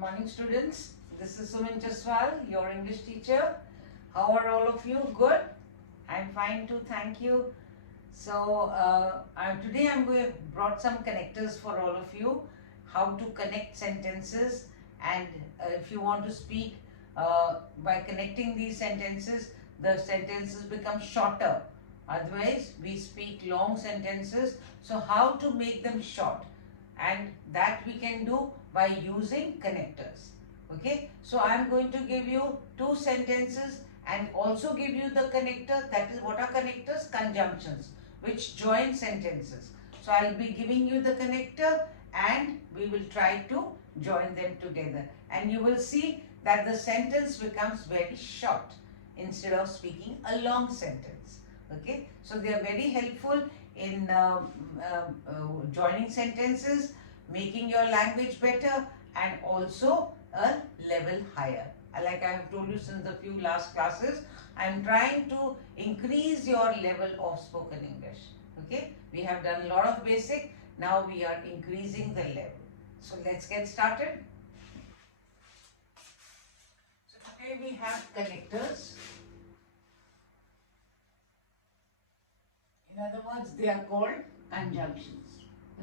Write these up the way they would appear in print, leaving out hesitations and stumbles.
morning, students. This is Sumin Jaswal, your English teacher. How are all of you? Good? I'm fine too, thank you. So, today I'm brought some connectors for all of you. How to connect sentences, and if you want to speak by connecting these sentences, the sentences become shorter. Otherwise, we speak long sentences. So, how to make them short? And that we can do by using connectors. Okay, so I am going to give you two sentences and also give you the connector. That is, what are connectors? Conjunctions which join sentences. So I will be giving you the connector and we will try to join them together, and you will see that the sentence becomes very short instead of speaking a long sentence. Okay, so they are very helpful in joining sentences, making your language better, and also a level higher. Like I have told you since the few last classes, I am trying to increase your level of spoken English. Okay, we have done a lot of basic, now we are increasing the level. So let's get started. So today we have connectors. In other words, they are called conjunctions.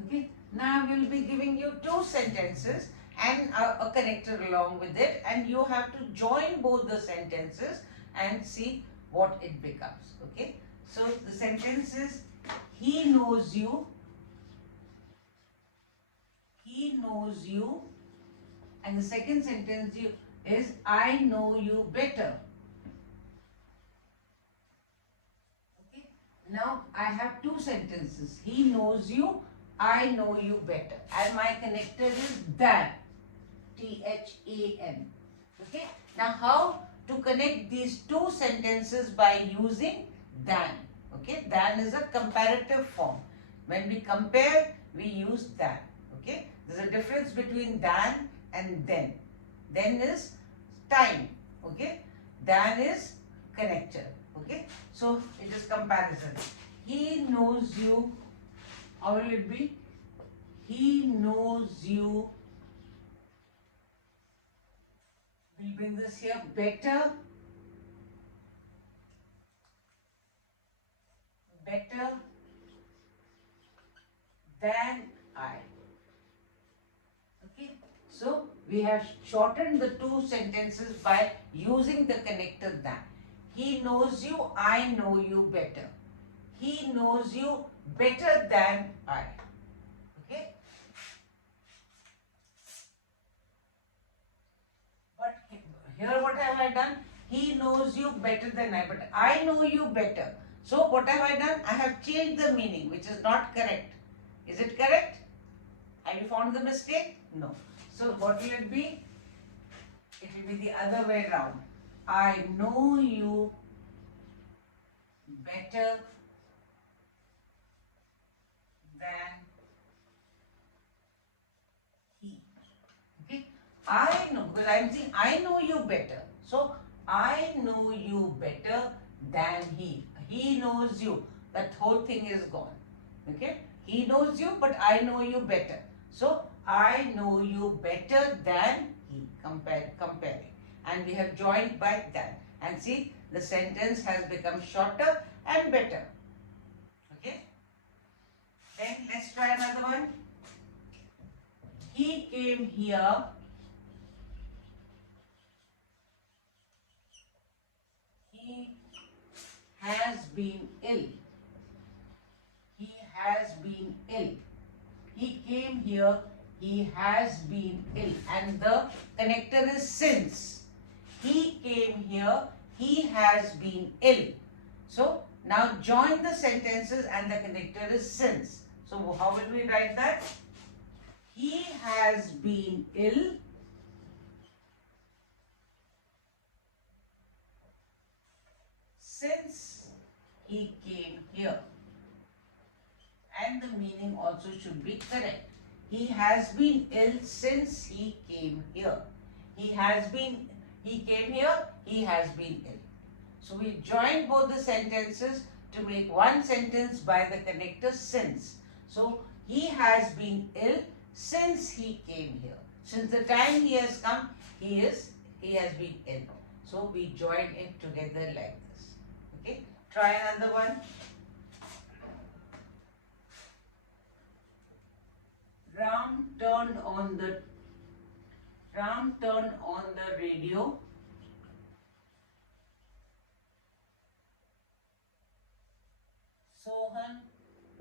Okay. Now I will be giving you two sentences and a connector along with it, and you have to join both the sentences and see what it becomes. Okay. So the sentence is, he knows you, he knows you, and the second sentence is, I know you better. Now I have two sentences. He knows you, I know you better. And my connector is than. T-H-A-N. Okay. Now how to connect these two sentences by using than. Okay. Than is a comparative form. When we compare, we use than. Okay. There's a difference between than and then. Then is time. Okay. Than is connector. Okay, so it is comparison. He knows you. How will it be? He knows you. We'll bring this here. Better. Better than I. Okay, so we have shortened the two sentences by using the connector than. He knows you, I know you better. He knows you better than I. Okay? But here what have I done? He knows you better than I, but I know you better. So what have I done? I have changed the meaning, which is not correct. Is it correct? Have you found the mistake? No. So what will it be? It will be the other way around. I know you better than he. Okay. I know, because I am saying I know you better. So I know you better than he. He knows you. That whole thing is gone. Okay. He knows you, but I know you better. So I know you better than he. Comparing. And we have joined by that, and see, the sentence has become shorter and better. Okay, then let's try another one. He came here, he has been ill. He has been ill. He came here, he has been ill, and the connector is since. He came here, he has been ill. So now join the sentences and the connector is since. So how will we write that? He has been ill since he came here. And the meaning also should be correct. He has been ill since he came here. He came here, he has been ill. So we join both the sentences to make one sentence by the connector since. So he has been ill since he came here. Since the time he has come, he has been in. So we join it together like this. Okay, try another one. Ram turned on the radio. Sohan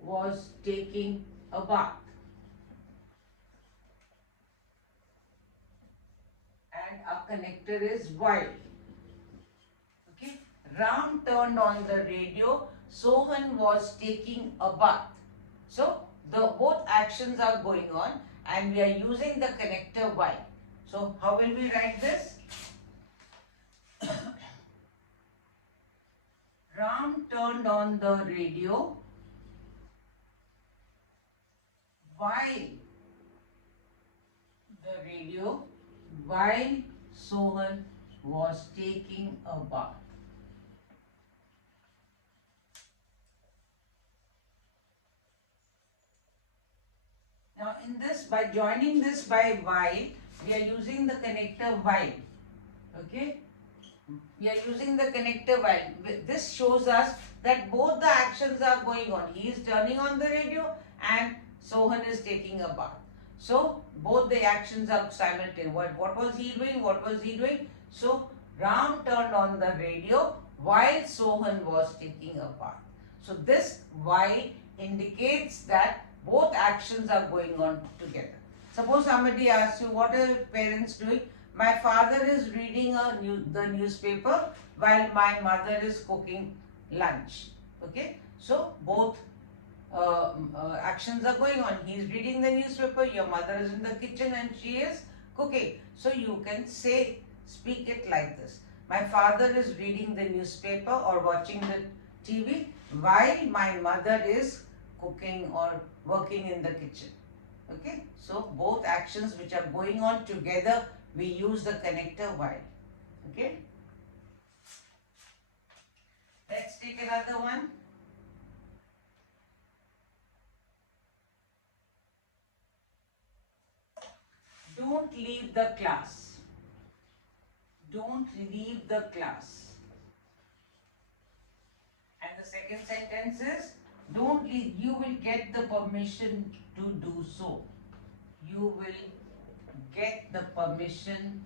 was taking a bath. And our connector is while. Okay. Ram turned on the radio. Sohan was taking a bath. So the both actions are going on and we are using the connector while. So how will we write this? Ram turned on the radio while Sohan was taking a bath. Now in this, by joining this by while, we are using the connector while. Okay? We are using the connector while. This shows us that both the actions are going on. He is turning on the radio and Sohan is taking a bath. So both the actions are simultaneous. What was he doing? What was he doing? So Ram turned on the radio while Sohan was taking a bath. So this while indicates that both actions are going on together. Suppose somebody asks you, what are parents doing? My father is reading the newspaper while my mother is cooking lunch. Okay, so both actions are going on. He is reading the newspaper, your mother is in the kitchen and she is cooking. So you can speak it like this. My father is reading the newspaper or watching the TV while my mother is cooking or working in the kitchen. Okay, so both actions which are going on together, we use the connector while. Okay, let's take another one. Don't leave the class. Don't leave the class. And the second sentence is, don't leave, you will get the permission to do so. You will get the permission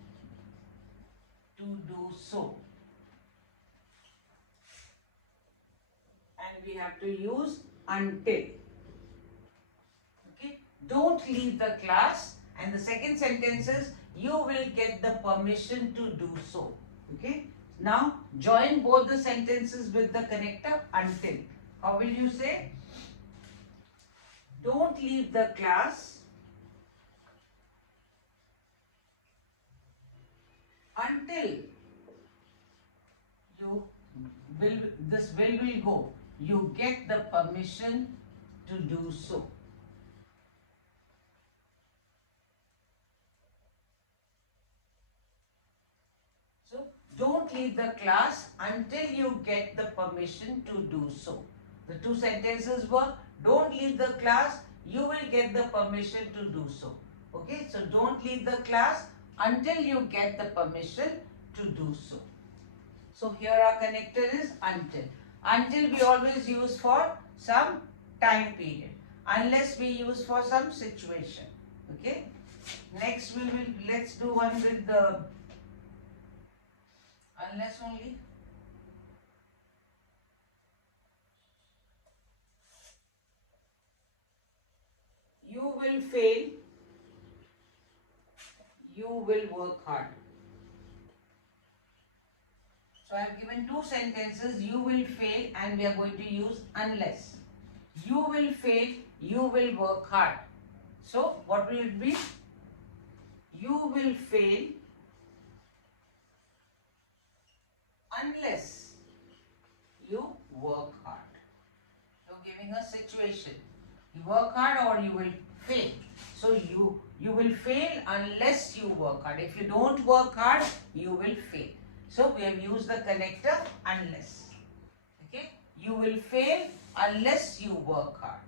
to do so. And we have to use until. Okay, don't leave the class. And the second sentence is, you will get the permission to do so. Okay, now join both the sentences with the connector until. How will you say? Don't leave the class until this will go. You get the permission to do so. So don't leave the class until you get the permission to do so. The two sentences were, don't leave the class, you will get the permission to do so. Okay, so don't leave the class until you get the permission to do so. So here our connector is until. Until we always use for some time period, unless we use for some situation. Okay, next let's do one with the unless only. You will fail, you will work hard. So I have given two sentences, you will fail, and we are going to use unless. You will fail, you will work hard. So what will it be? You will fail unless you work hard. So giving a situation. You work hard or you will fail. So you will fail unless you work hard. If you don't work hard, you will fail. So we have used the connector unless. Okay, you will fail unless you work hard.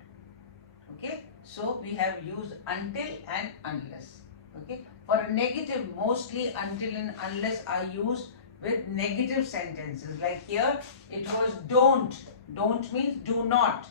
Okay, So we have used until and unless. Okay. For a negative, mostly until and unless are used with negative sentences. Like here, it was don't. Don't means do not.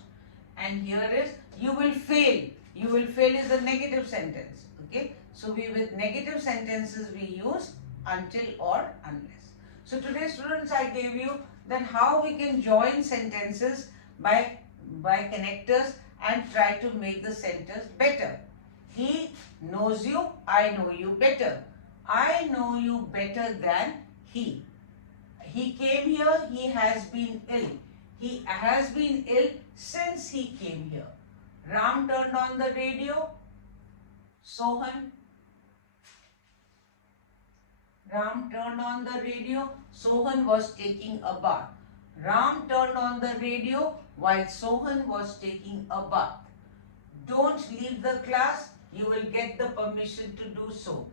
And here is you will fail. You will fail is a negative sentence. Okay. So we with negative sentences we use until or unless. So today students I gave you that how we can join sentences by connectors and try to make the sentence better. He knows you, I know you better. I know you better than he. He came here, he has been ill. He has been ill since he came here. Ram turned on the radio. Ram turned on the radio. Sohan was taking a bath. Ram turned on the radio while Sohan was taking a bath. Don't leave the class. You will get the permission to do so.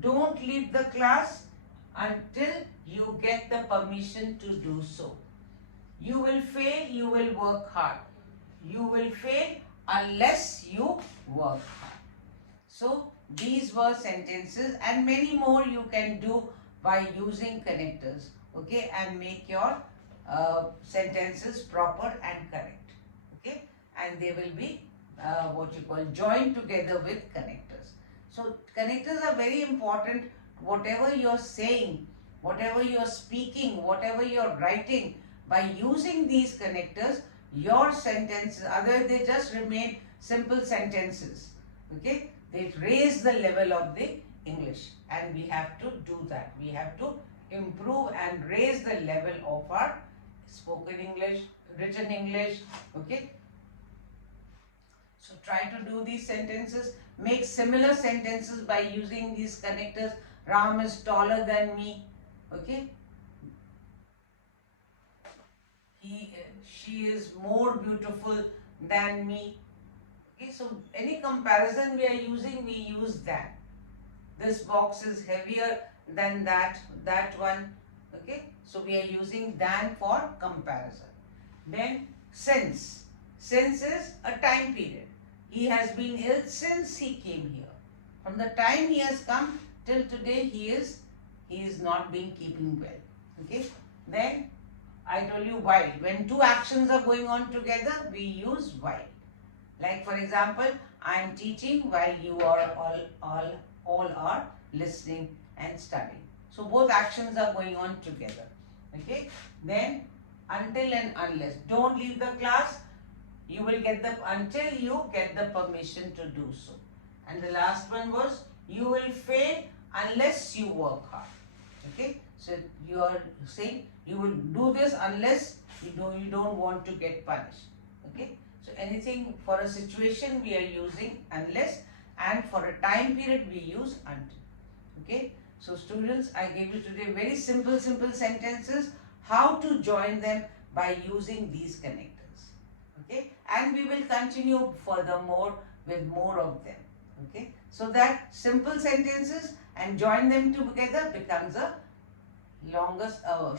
Don't leave the class until you get the permission to do so. You will fail. You will work hard. You will fail unless you work hard. So these were sentences and many more you can do by using connectors, okay, and make your sentences proper and correct, okay, and they will be what you call joined together with connectors. So connectors are very important. Whatever you are saying, whatever you are speaking, whatever you are writing, by using these connectors, your sentences, otherwise they just remain simple sentences, okay. They raise the level of the English and we have to do that. We have to improve and raise the level of our spoken English, written English, okay. So try to do these sentences. Make similar sentences by using these connectors. Ram is taller than me, okay. She is more beautiful than me. Okay, so any comparison we are using, we use that. This box is heavier than that one. Okay, so we are using than for comparison. Then since. Since is a time period. He has been ill since he came here. From the time he has come till today, he is not been keeping well. Okay. Then I told you while. When two actions are going on together, we use while. Like for example, I am teaching while you are all are listening and studying. So both actions are going on together. Okay. Then until and unless. Don't leave the class. You will get the until you get the permission to do so. And the last one was you will fail unless you work hard. Okay. So you are saying you will do this unless you don't want to get punished. Okay. So anything for a situation we are using unless, and for a time period we use until. Okay. So students, I gave you today very simple sentences, how to join them by using these connectors. Okay. And we will continue furthermore with more of them. Okay. So that simple sentences and join them together becomes a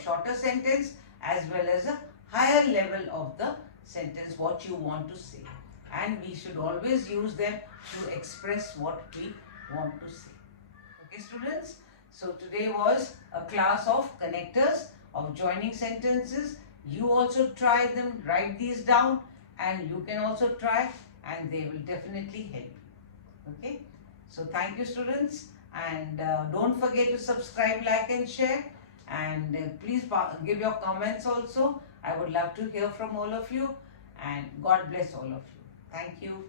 shorter sentence as well as a higher level of the sentence what you want to say, and we should always use them to express what we want to say. Okay students, so today was a class of connectors, of joining sentences. You also try them, write these down, and you can also try, and they will definitely help you. Okay, so thank you students, and don't forget to subscribe, like and share, and please give your comments also. I would love to hear from all of you, and God bless all of you. Thank you.